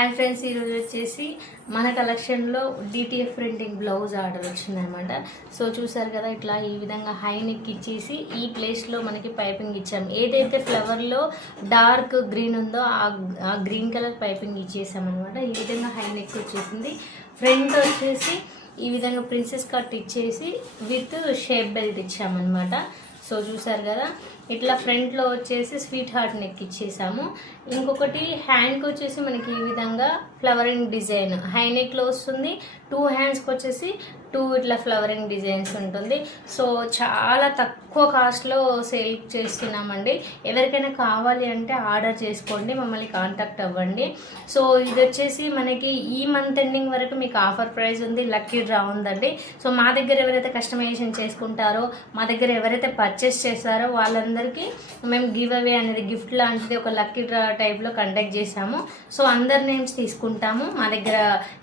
Hi friends, ఈరోజు వచ్చేసి మన కలెక్షన్లో డిటిఎఫ్ ప్రింటింగ్ బ్లౌజ్ ఆర్డర్ వచ్చిందనమాట. సో చూసారు కదా, ఇట్లా ఈ విధంగా హై నెక్ ఇచ్చేసి ఈ ప్లేస్లో మనకి పైపింగ్ ఇచ్చాం. ఏదైతే ఫ్లవర్లో డార్క్ గ్రీన్ ఉందో ఆ గ్రీన్ కలర్ పైపింగ్ ఇచ్చేసామన్నమాట. ఈ విధంగా హై నెక్ వచ్చేసింది. ఫ్రంట్ వచ్చేసి ఈ విధంగా ప్రిన్సెస్ కట్ ఇచ్చేసి విత్ షేప్ బెల్ట్ ఇచ్చామన్నమాట. సో చూసారు కదా, ఇట్లా ఫ్రంట్లో వచ్చేసి స్వీట్ హార్ట్ నెక్ ఇచ్చేసాము. ఇంకొకటి హ్యాండ్కి వచ్చేసి మనకి ఈ విధంగా ఫ్లవరింగ్ డిజైన్ హై నెక్లో వస్తుంది. 2 హ్యాండ్స్కి వచ్చేసి 2 ఇట్లా ఫ్లవరింగ్ డిజైన్స్ ఉంటుంది. సో చాలా తక్కువ కాస్ట్లో సేల్ చేస్తున్నామండి. ఎవరికైనా కావాలి అంటే ఆర్డర్ చేసుకోండి, మమ్మల్ని కాంటాక్ట్ అవ్వండి. సో ఇది వచ్చేసి మనకి ఈ మంత్ ఎండింగ్ వరకు మీకు ఆఫర్ ప్రైస్ ఉంది, లక్కీ డ్రా ఉందండి. సో మా దగ్గర ఎవరైతే కస్టమైజేషన్ చేసుకుంటారో, మా దగ్గర ఎవరైతే పర్చేస్ చేస్తారో వాళ్ళందరికీ మేము గివ్ అవే అనేది గిఫ్ట్ లాంటిది ఒక లక్కీ డ్రా టైప్లో కండక్ట్ చేసాము. సో అందరి నేమ్స్ తీసుకుంటాము మా దగ్గర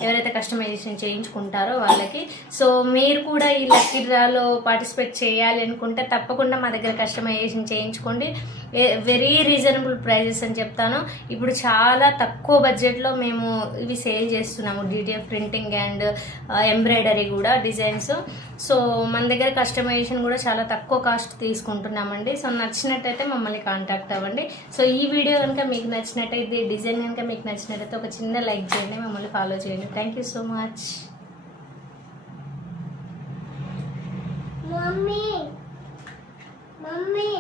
ఎవరైతే కస్టమైజేషన్ చేయించుకుంటారో వాళ్ళకి. సో మీరు కూడా ఈ లక్కీ డ్రాలో పార్టిసిపేట్ చేయాలి అనుకుంటే తప్పకుండా మా దగ్గర కస్టమైజేషన్ చేయించుకోండి. వెరీ రీజనబుల్ ప్రైజెస్ అని చెప్తాను. ఇప్పుడు చాలా తక్కువ బడ్జెట్లో మేము ఇవి సేల్ చేస్తున్నాము, డిటిఎఫ్ ప్రింటింగ్ అండ్ ఎంబ్రాయిడరీ కూడా డిజైన్స్. సో మన దగ్గర కస్టమైజేషన్ కూడా చాలా తక్కువ కాస్ట్ తీసుకుంటున్నామండి. సో నచ్చినట్టయితే మమ్మల్ని కాంటాక్ట్ అవ్వండి. సో ఈ వీడియో కనుక మీకు నచ్చినట్టయితే, డిజైన్ కనుక మీకు నచ్చినట్టయితే ఒక చిన్న లైక్ చేయండి, మమ్మల్ని ఫాలో చేయండి. Thank you so much. Mummy mummy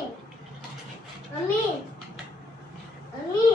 mummy mummy